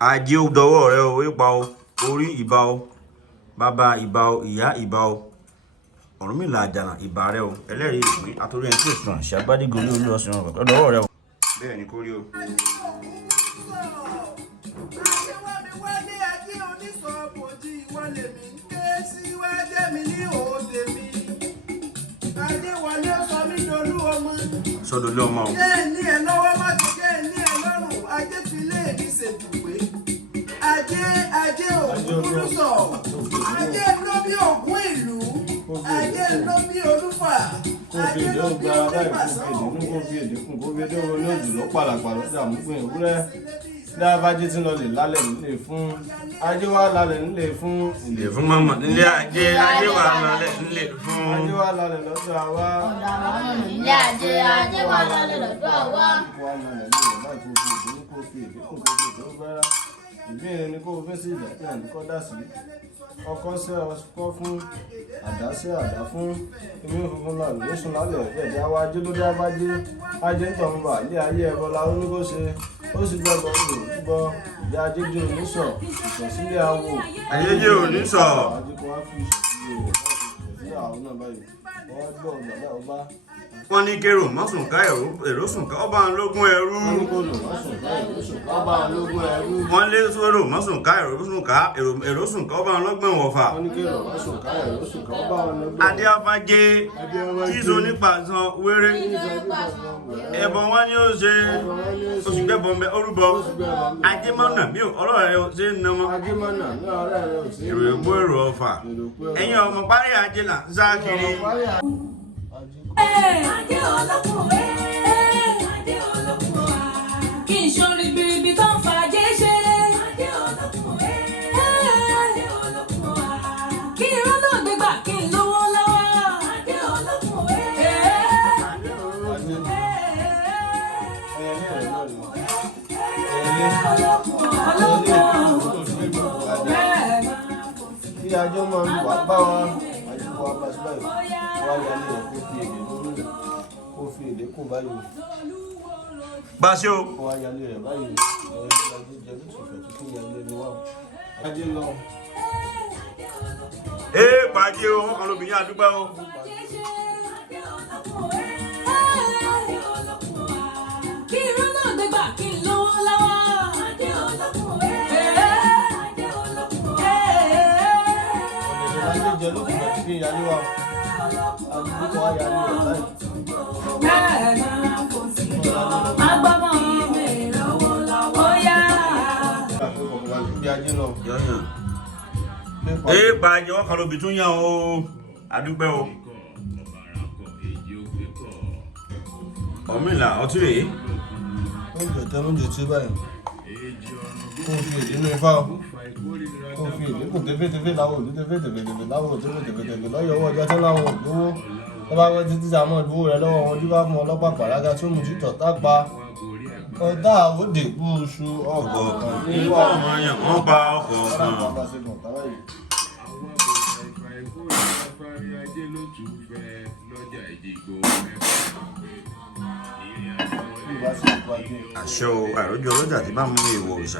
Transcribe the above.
Ajé ó dọwọ́ rẹ o, ipa o, orí ìbà o, bàbá ìbà o, ìyá ìbà o. Ọ̀rúnmìlà àjànà ìbà rẹ o. Ẹlẹ́rìí ìpín àtòrí ẹni tí ò sùn àṣà gbádìgòrí olú ọ̀sìn ọ̀rọ̀ lọ́dọ̀ọ́wọ́ rẹ o. Bẹ́ẹ̀ ni kò rí o. Sọ́dọ̀ lé ọmọ o. Ṣé ní ẹ lọ́wọ́ má ti ṣe ní ẹ lọ́rùn? Ajé fi lé èmi ṣètùpé. Ajé òkúrú sọ. Ajé ló bí ògún ìlú. Ajé ló bí olúfà. Ajé ló bí onípàṣán. Kó fi èdè kún, kó fi èdè wo ní òjò ló pàlàpà lọ́jà mú fún ìwúrẹ́. Dábàjé tí lọ lè lálẹ́ nílé fún. Ajé wá lálẹ́ nílé fún. Ilé fún mọ́mọ́ nílé ajé wà lálẹ́ nílé fún. Ajé wá lálẹ́ lọ́dọ̀ àwa. Ilé ajé wà lálẹ́ lọ́dọ̀ àwa. Ìbéèrè ni kó o fẹ́ sí ìgbà tí à ń kọ́ dà sí. Ọkọ sí ọkọ fún, àdá sí àdá fún, ewé funfun náà ló sùn lálẹ́ ẹ̀jẹ̀ àwa ajé ló dá bájé. Ajé ń tọ̀ mú bà ilé ayé ẹ̀bọ la ó ní kó ṣe. Ó sì gbọ́dọ̀ ń lò gbọ́ ìyá ajé jẹ́ oníṣọ̀ ìṣọ̀sílẹ̀ awo. Ajé jẹ́ oníṣọ̀. Ajé kò wá fi ìṣọ̀sílẹ̀ àwọn náà báyìí. Wọ́n gbọ́ ọ̀gbọ̀dá ọba. Wọ́n ní kérò mọ́sùn ká èrò sùn ká ọba lógún ẹrú. Wọ́n ní kó lò mọ́sùn ká èrò sùn ká ọba lógún ẹrú. Wọ́n lé sóró mọ́sùn ká èrò sùn ká ọba lọ́gbọ̀n wọ̀fà. Wọ́n ní kérò mọ́sùn ká èrò sùn ká ọba lógún. Adé afájé tíso nípa san wéré. Ẹ̀bọ̀n wọn ni ó ṣe oṣù gbẹ̀bọ̀n bẹ orúbọ. Ajé mọ́nà bí ọlọ́run rẹ ṣe ń ná mọ́. Ajé mọ́nà ní ọ̀rẹ́ rẹ ò sí. Èrò ègbó èrò ọ̀fà. Ẹ̀yin ọmọ parí ajé là ń sá kiri. Ajé Olokun, Ajé Olokun, kí n ṣorí biribi tó ń fa ajé ṣe. Ajé Olokun, Ajé Olokun, kí n rọ́nà gbégbà kí n lówó lọ́wọ́. Ajé Olokun, Ajé Olokun, Kí ajé máa ń wà bá wa, ajé kó wá bá sí báyìí. Wá yálé rẹ̀ kó fi èdè lórí, kó fi èdè kó báyìí. Bá ṣe o. Kó wá yálé rẹ̀ báyìí. Ajé jẹ́ lóṣùfẹ̀ tó kún yálé ni wá. Ajé lọ. Pàdé o, wọn kan lóbìnrin àdúgbò o. Kí n rọ́nà gbégbà kí n lówó lọ́wọ́. Ajé Olokun, Ajé Olokun, Ajé jẹ́ lóṣùfẹ̀ tó kún yálé wá. Ajé kó wá yálé rẹ̀ báyìí. Agbọ́mọ mi lówó lọ́wọ́ yá. Bí ajé lọ. Pàdé wọn kan lóbi tún yàn o. Àdúgbò o. Ọ̀rúnmìlà ọtí rèé. Ó ń tẹ̀tẹ̀ lóúnjẹ tí báyìí. Kó fi èdè inú ifá o. Kó fi èdè kò tẹ́fẹ́tẹ́fẹ́ láwọ̀ òdú tẹ́fẹ́tẹ́fẹ́ láwọ̀ òdú tẹ́fẹ́tẹ́fẹ́ lọ́yọ̀ owó ọjọ́ tó láwọn òdúwó. Tó bá wọ́n títí àmọ́ ìdúró rẹ̀ lọ́wọ́ wọn dúbá fún ọlọ́pàá pàrágà tí ó mú títọ̀ tápa. Ọ̀dà àwòdè kú oṣù ọ̀gọ̀ọ̀kan. Nígbà ọmọ yẹn wọ́n pa ọkọ̀ kan. Àṣẹ o, àìrójú ọlọ́jà tí bá mú èèwọ̀ òrìṣà.